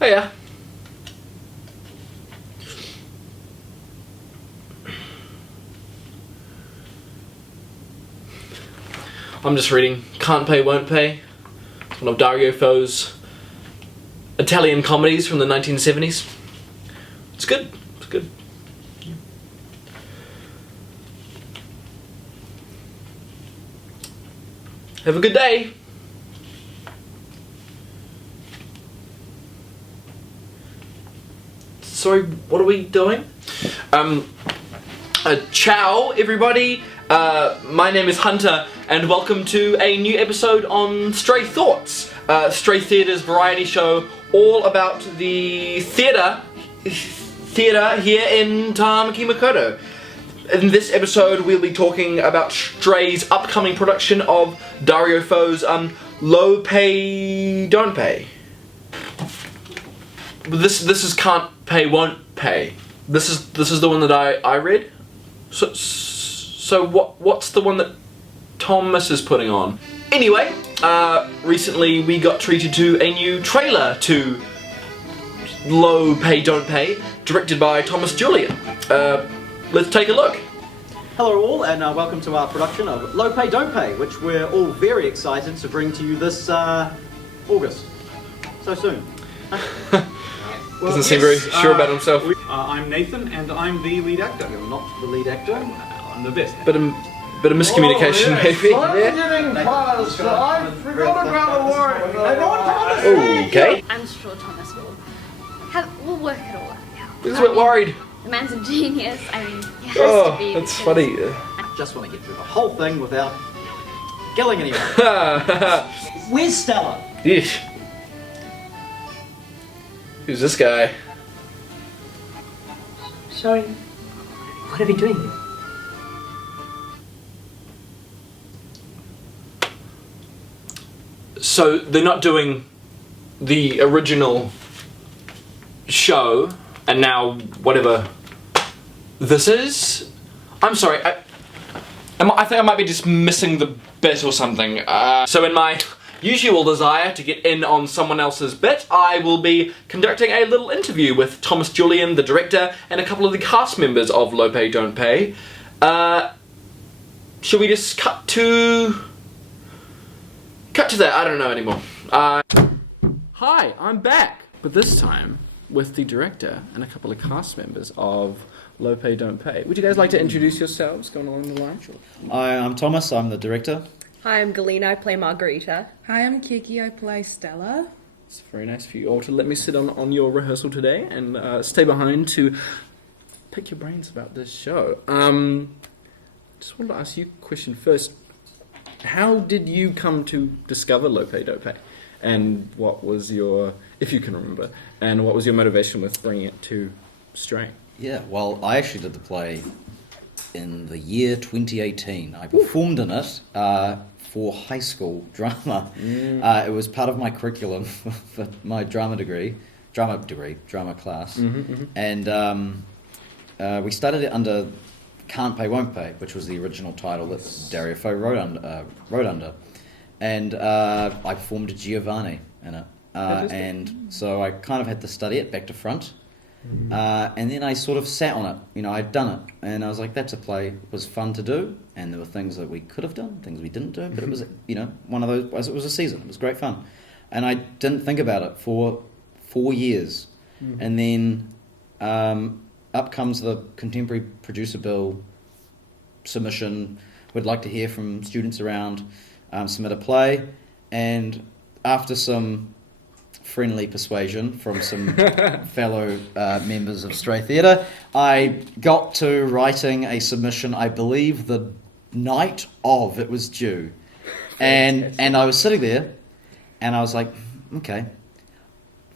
Hiya. I'm just reading Can't Pay, Won't Pay. It's one of Dario Fo's Italian comedies from the 1970s. It's good. It's good. Have a good day. Sorry, what are we doing? Ciao, everybody. My name is Hunter, and welcome to a new episode on Stray Thoughts, Stray Theatre's variety show all about the theatre here in Tamaki Makoto. In this episode, we'll be talking about Stray's upcoming production of Dario Fo's Low Pay, Don't Pay. This is Can't Pay, Won't Pay. This is the one that I read. So what's the one that Thomas is putting on? Anyway, recently we got treated to a new trailer to Low Pay, Don't Pay, directed by Thomas Julyan. Let's take a look. Hello all, and welcome to our production of Low Pay Don't Pay, which we're all very excited to bring to you this August. So soon. Doesn't seem very sure about himself. I'm Nathan, and I'm the lead actor. You're not the lead actor. I'm the best. Bit of miscommunication, maybe. I'm getting buzzed. I forgot about the warrant. Okay. I'm sure Thomas we'll work it all out. He's a bit worried. The man's a genius. I mean, he has Oh, to be. that's funny. I just want to get through the whole thing without killing anyone. Where's Stella? Yeesh. Who's this guy? Sorry, what are we doing? So they're not doing the original show, and now whatever this is. I'm sorry. I think I might be just missing the bit or something. So in my usual desire to get in on someone else's bit, I will be conducting a little interview with Thomas Julyan, the director, and a couple of the cast members of Low Pay, Don't Pay. Should we just cut to that? I don't know anymore. Hi, I'm back, but this time with the director and a couple of cast members of Low Pay, Don't Pay. Would you guys like to introduce yourselves, going along the line? Sure. I'm Thomas, I'm the director. Hi, I'm Galina, I play Margarita. Hi, I'm Kiki, I play Stella. It's very nice for you all to let me sit on your rehearsal today and stay behind to pick your brains about this show. Just wanted to ask you a question first. How did you come to discover Low Pay, Don't Pay? And what was your, if you can remember, and what was your motivation with bringing it to Stray? Yeah, well, I actually did the play in the year 2018. I performed in it for high school drama. It was part of my curriculum for my drama class. And we studied it under Can't Pay, Won't Pay, which was the original title that Dario Fo wrote under. And I performed Giovanni in it. And so I kind of had to study it back to front. And then I sort of sat on it. You know, I'd done it. And I was like, that's a play. It was fun to do. And there were things that we could have done, things we didn't do. But it was, you know, one of those, it was a season. It was great fun. And I didn't think about it for 4 years. And then up comes the Contemporary Producer Bill submission. We'd like to hear from students around, submit a play. And after some friendly persuasion from some fellow members of Stray Theatre, I got to writing a submission, I believe the night of it was due. And I was sitting there and I was like, okay,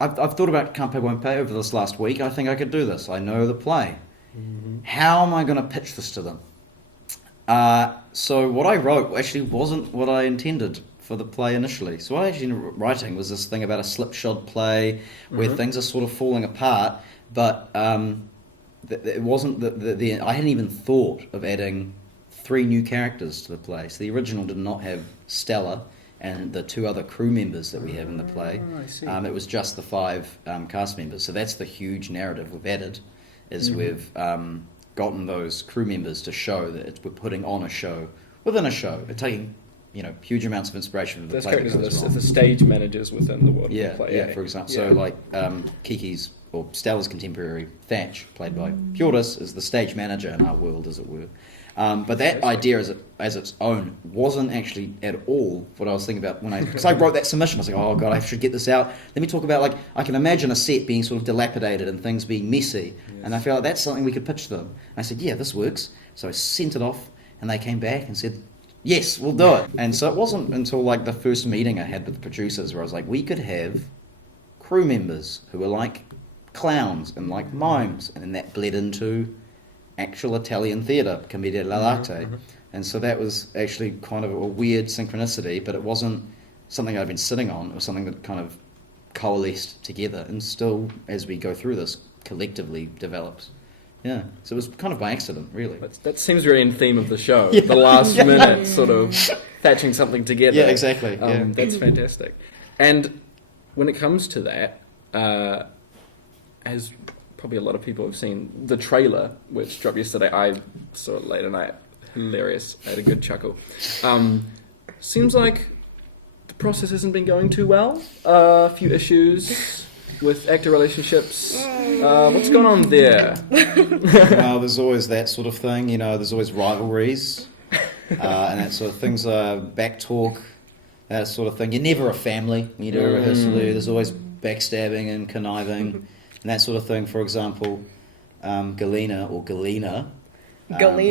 I've thought about Can't Pay, Won't Pay over this last week. I think I could do this. I know the play. How am I going to pitch this to them? So what I wrote actually wasn't what I intended for the play initially. So what I actually ended up writing was this thing about a slipshod play where things are sort of falling apart, but it wasn't I hadn't even thought of adding 3 new characters to the play. So the original did not have Stella, and the 2 other crew members that we have in the play. I see. It was just the 5 cast members. So that's the huge narrative we've added, is we've gotten those crew members to show that we're putting on a show within a show. We're taking, huge amounts of inspiration from the Those play. characters are the stage managers within the world of Yeah, the play. yeah, for example. So, like, Kiki's, or Stella's contemporary, Thatch, played by Purtis, is the stage manager in our world, as it were. But that idea as its own wasn't actually at all what I was thinking about because I wrote that submission. I was like, oh God, I should get this out. Let me talk about, like, I can imagine a set being sort of dilapidated and things being messy. Yes. And I felt like that's something we could pitch them. And I said, yeah, this works. So I sent it off and they came back and said, yes, we'll do it. And so it wasn't until, like, the first meeting I had with the producers where I was like, we could have crew members who were like clowns and like mimes. And then that bled into actual Italian theatre, commedia dell'arte. And so that was actually kind of a weird synchronicity, but it wasn't something I'd been sitting on. It was something that kind of coalesced together and still, as we go through this, collectively develops. Yeah, so it was kind of by accident, really. That seems very in theme of the show. The last minute sort of thatching something together. Yeah, exactly. That's fantastic. And when it comes to that, as probably a lot of people have seen the trailer, which dropped yesterday. I saw it late at night. Hilarious. I had a good chuckle. Seems like the process hasn't been going too well. A few issues with actor relationships. What's going on there? Well, there's always that sort of thing. There's always rivalries and that sort of things. Back talk, that sort of thing. You're never a family when you do a rehearsal. There's always backstabbing and conniving. And that sort of thing. For example, Galina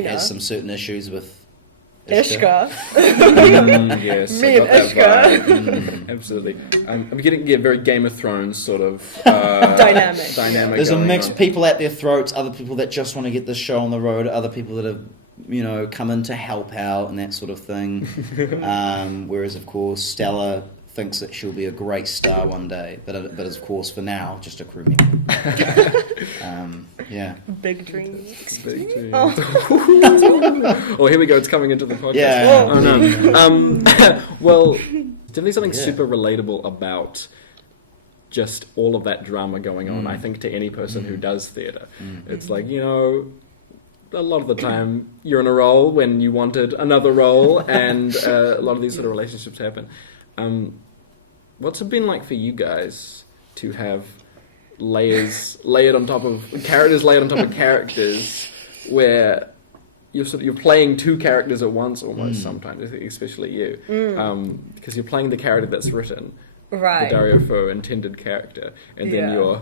has some certain issues with Ishka. Yes, Me and Ishka. Absolutely. I'm getting very Game of Thrones sort of dynamic. There's a going mix. on. People at their throats, other people that just want to get this show on the road, other people that have come in to help out and that sort of thing. Whereas, of course, Stella thinks that she'll be a great star one day, but of course, for now, just a crew member. Yeah. Big dreams. Big dreams. Oh, here we go. It's coming into the podcast. Yeah. Oh, no. Well, definitely something super relatable about just all of that drama going on, I think, to any person who does theatre. It's like, a lot of the time you're in a role when you wanted another role, and a lot of these sort of relationships happen. What's it been like for you guys to have characters layered on top of characters, where you're playing 2 characters at once almost sometimes, especially you, because you're playing the character that's written, Right. the Dario Fo intended character, and then your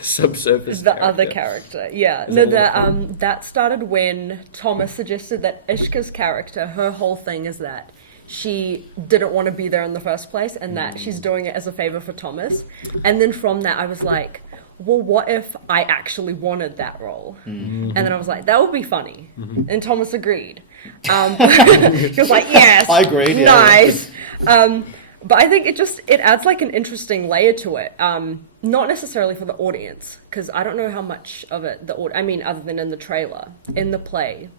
subsurface The character. other character, yeah. Is No, that a lot of fun? that started when Thomas suggested that Ishka's character, her whole thing is that she didn't want to be there in the first place, and that she's doing it as a favor for Thomas. And then from that, I was like, well, what if I actually wanted that role? And then I was like, that would be funny. And Thomas agreed. He was like, yes, I agreed, yeah. nice. But I think it adds like an interesting layer to it. Not necessarily for the audience, because I don't know how much of it other than in the trailer, in the play,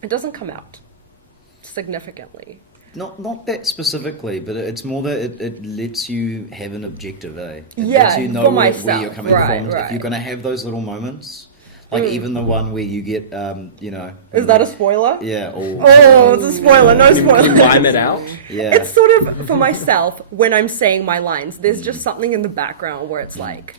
it doesn't come out significantly. Not that specifically, but it's more that it lets you have an objective, eh? It Yeah, lets you know for where myself. you're coming Right, from. right. If you're going to have those little moments, like even the one where you get, Is that a spoiler? Yeah. Oh, it's a spoiler. No Can you spoiler. mime it out? Yeah. It's sort of, for myself, when I'm saying my lines, there's just something in the background where it's like,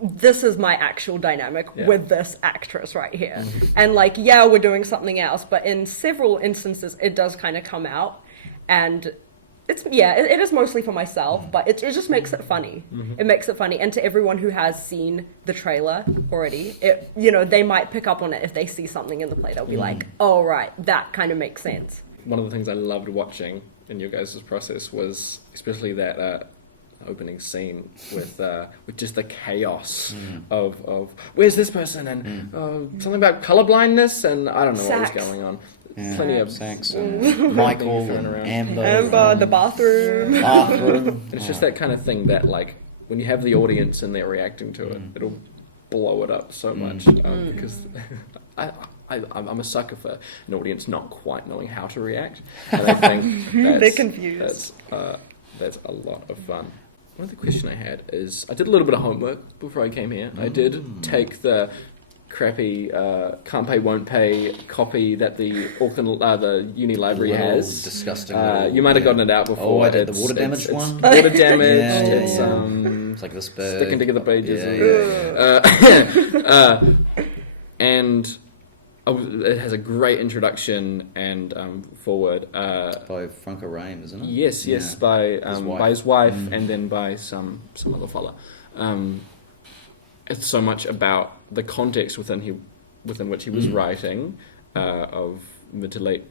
this is my actual dynamic with this actress right here. And like, yeah, we're doing something else, but in several instances, it does kind of come out. And it is mostly for myself, but it just makes it funny. It makes it funny. And to everyone who has seen the trailer already, they might pick up on it if they see something in the play. They'll be like, oh, right, that kind of makes sense. One of the things I loved watching in your guys' process was especially that opening scene with just the chaos of where's this person and something about colorblindness and I don't know what was going on. Yeah, Plenty of Sax and Michael thrown and around. Amber, the bathroom. bathroom. It's just that kind of thing that, like, when you have the audience and they're reacting to it, it'll blow it up so much because I'm a sucker for an audience not quite knowing how to react, and I think They're confused. That's a lot of fun. One other question I had is, I did a little bit of homework before I came here. I did take the crappy can't pay, won't pay copy that the Auckland, the uni library Little has. disgusting. You might have gotten it out before. Oh, I did the water damage one. It's water damage. Yeah. It's like this big. Sticking together pages. Yeah. And it has a great introduction and forward. By Franco Rain, isn't it? Yes, Yeah. by his wife, and then by some other fella. It's so much about the context within which he was writing of mid to late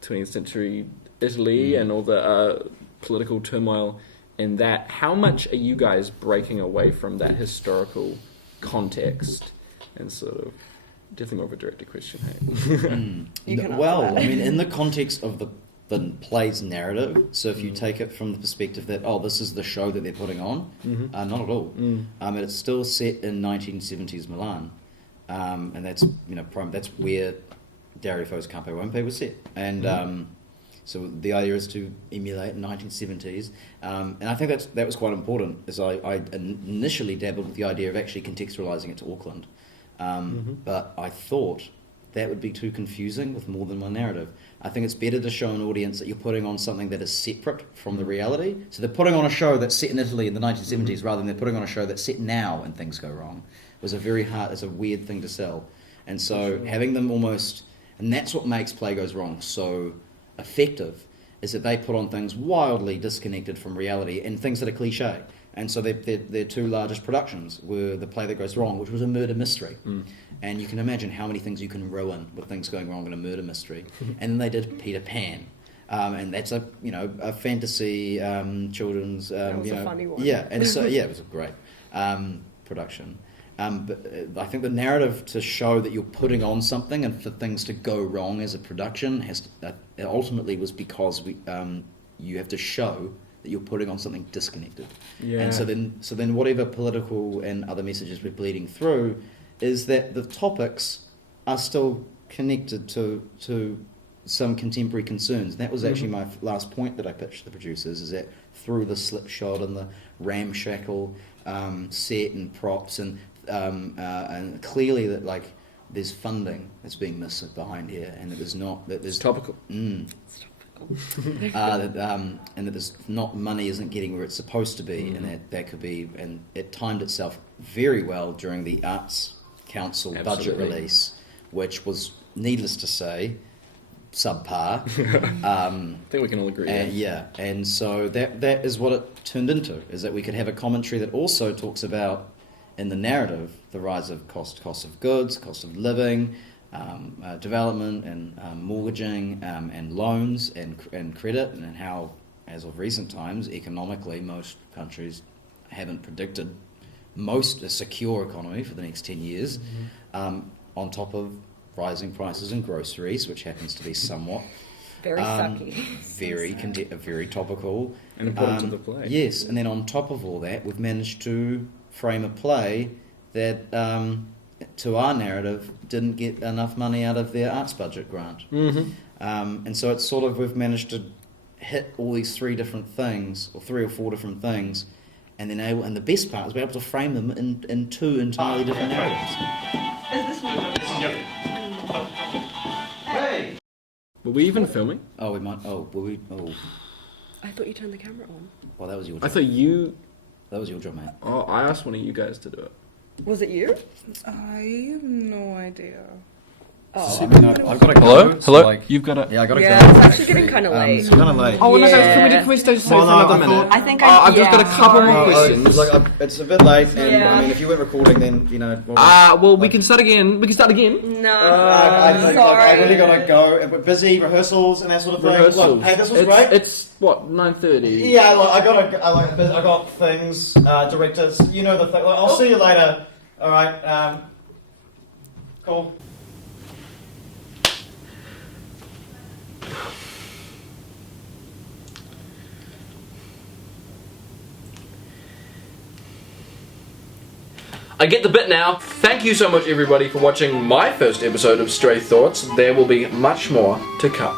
20th century Italy and all the political turmoil in that. How much are you guys breaking away from that historical context and sort of definitely more of a directed question? Hey? You can answer Well, that. I mean, in the context of the play's narrative, so if you take it from the perspective that, this is the show that they're putting on, not at all. It's still set in 1970s Milan, and that's that's where Dario Fo's Campo Wompe was set, and so the idea is to emulate 1970s, and I think that was quite important, as I initially dabbled with the idea of actually contextualizing it to Auckland, but I thought that would be too confusing with more than one narrative. I think it's better to show an audience that you're putting on something that is separate from the reality. So they're putting on a show that's set in Italy in the 1970s rather than they're putting on a show that's set now and things go wrong. It's a weird thing to sell. And so having them almost, and that's what makes Play Goes Wrong so effective, is that they put on things wildly disconnected from reality and things that are cliche. And so their two largest productions were The Play That Goes Wrong, which was a murder mystery. And you can imagine how many things you can ruin with things going wrong in a murder mystery. And then they did Peter Pan. And that's a fantasy children's... That was a funny one. Yeah, and so, it was a great production. But I think the narrative to show that you're putting on something and for things to go wrong as a production ultimately was because you have to show that you're putting on something disconnected. Yeah. And so then whatever political and other messages we're bleeding through is that the topics are still connected to some contemporary concerns. That was actually my last point that I pitched to the producers, is that through the slipshod and the ramshackle set and props and clearly that there's funding that's being missed behind here, and that there's topical. And that there's not money isn't getting where it's supposed to be, and that could be, and it timed itself very well during the Arts Council budget release, which was, needless to say, subpar. I think we can all agree. And so that is what it turned into, is that we could have a commentary that also talks about, in the narrative, the rise of cost of goods, cost of living, development and mortgaging and loans and credit, and how, as of recent times, economically most countries haven't predicted a secure economy for the next 10 years, on top of rising prices in groceries, which happens to be somewhat very sucky, very topical and important to the play. Yes, and then on top of all that, we've managed to frame a play that, to our narrative, didn't get enough money out of their arts budget grant. And so it's sort of, we've managed to hit all these three or four different things, and then and the best part is we're able to frame them in two entirely different narratives. Hey! Were we even filming? Oh, we might. Oh, were we? Oh, I thought you turned the camera on. well, that was your job. I thought you... That was your job, mate. Oh, I asked one of you guys to do it. Was it you? I have no idea. Oh. I mean, I've got to go. Hello? You've got to... Yeah, I got to go. Yeah, it's actually getting kind of late. It's kind of late. Oh, no, Yeah. can we stay for another minute? I think I've just got a couple more Well, questions. look, it's a bit late, and Yeah. I mean, if you weren't recording, then We can start again. No, I sorry. really gotta go. We're busy rehearsals and that sort of thing. Rehearsals. Look, hey, this was great. It's what, 9:30? Yeah, look, I got things, directors. You know the thing. Look, I'll see you later. All right. Cool. I get the bit now. Thank you so much, everybody, for watching my first episode of Stray Thoughts. There will be much more to come.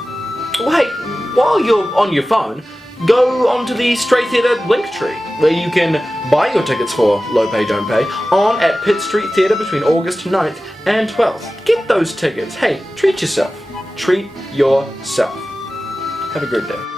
Wait, while you're on your phone, go onto the Stray Theatre Linktree, where you can buy your tickets for Low Pay Don't Pay on at Pitt Street Theatre between August 9th and 12th. Get those tickets. Hey, treat yourself. Treat yourself. Have a good day.